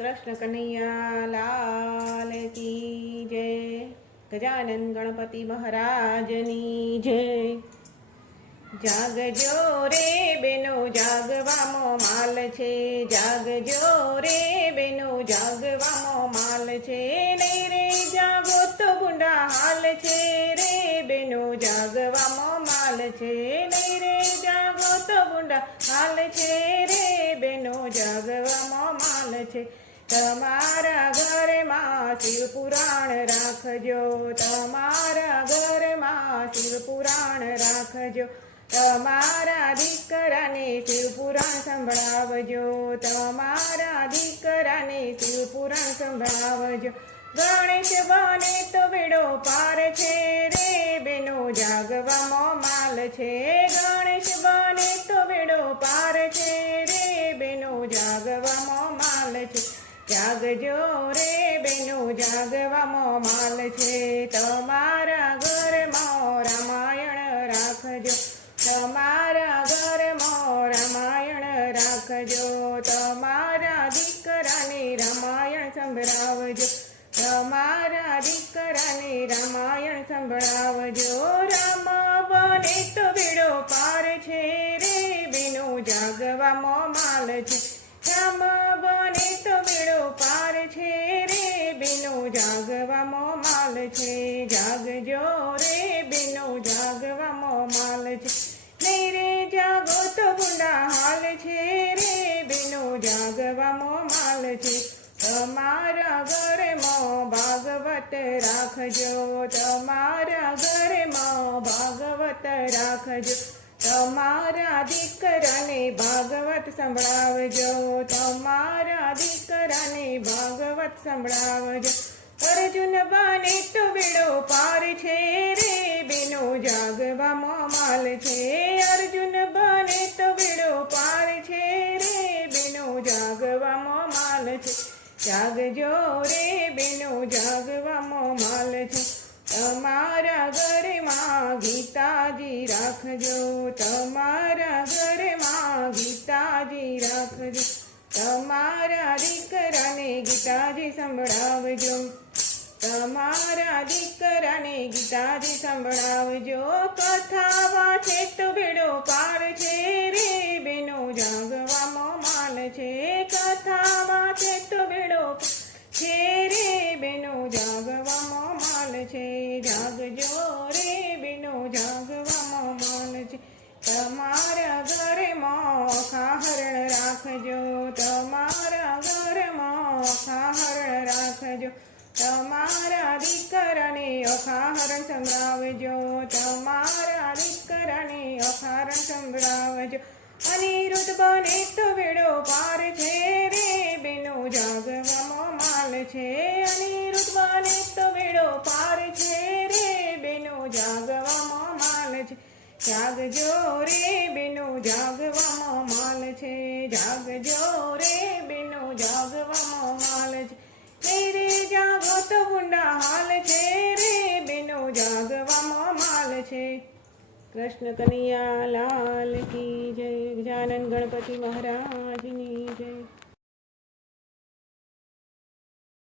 कृष्ण कन्हैया लाल की जय। गजानन गणपति महाराजनी जय। जागजो रे बेनो जागवामो माल छे, जागजो रे बेनो जागवामो माल छे। नहीं रे जागो तो गुंडा हाल छे रे बेनो जागवामो माल छे। नहीं रे जागो तो गुंडा हाल छे रे बेनो जागवामो माल छे। तमारा घर में शिव पुराण राखजो, तमारा घर में शिव पुराण राखजो। तमारा दीकराने शिव पुराण संभळावजो, तमारा दीकराने शिव पुराण संभळावजो। गणेश बने तो बेड़ो पार छे रे बेनो जागवामो माल छे। गणेश बने तो बेड़ो पार छे रे बेनो जागवामो माल छे। जागजो रे बेनो जागवामो माल छे। तमारा घरमां रामायण राखजो, तमारा घरमां रामायण राखजो। तमारा दीकराने रामायण संभळावजो, तमारा दीकराने रामायण संभळावजो। राम बने तो बेड़ो पार छे रे बेनो जागवामो माल छे। राम बने तो बेड़ो पार छे रे बेनो जागवामो माल छे। जागजो रे बेनो जागवामो माल छे। नहीं रे जागो तो गुंडा हाल छे रे बेनो जागवामो माल छे। तमारा घरमां भागवत राखजो, तमारा घरमां भागवत राखजो। तमारा दीकराने भागवत संभळावजो, तमारा दीकराने भागवत संभळावजो। अर्जुन बने तो बेड़ो पार छे रे बेनो जागवामो माल छे। अर्जुन बने तो बेड़ो पार छे रे बेनो जागवामो माल छे। जागजो रे बेनो जागवामो माल छे। तमारा घरमां गीताजी राखजो, तमारा घरमां गीताजी राखजो। तमारा दीकराने गीताजी संभळावजो, तमारा दीकराने गीताजी संभळावजो। कथा वांचे तो बेड़ो पार छे रे बेनो जागवामो माल छे। कथा वांचे तो बेड़ो छे रे बेनो जागवामो माल छे। जागजो रे बेनो जागवामो माल छे। तमारा घरमां खाहरण राखजो, तमारा घरमां खाहरण राखजो। तमारा दीकराने अखाहरण संभळावजो, तमारा दीकराने अखाहरण संभळावजो। अनिरुद्ध बने तो बेड़ो पार छे रे बेनो जागवामो माल छे। अनिरुद्ध बने तो बेड़ो पार छे रे बेनो जागवामो माल छे। जागजो रे बेनो जागवामो माल छे। जागजो रे बेनो जागवामो माल छे। नहीं रे जागो तो गुंडा हाल छे रे बेनो जागवामो माल छे। कृष्ण कन्हैया लाल की जय। गजानन गणपति महाराजनी जय।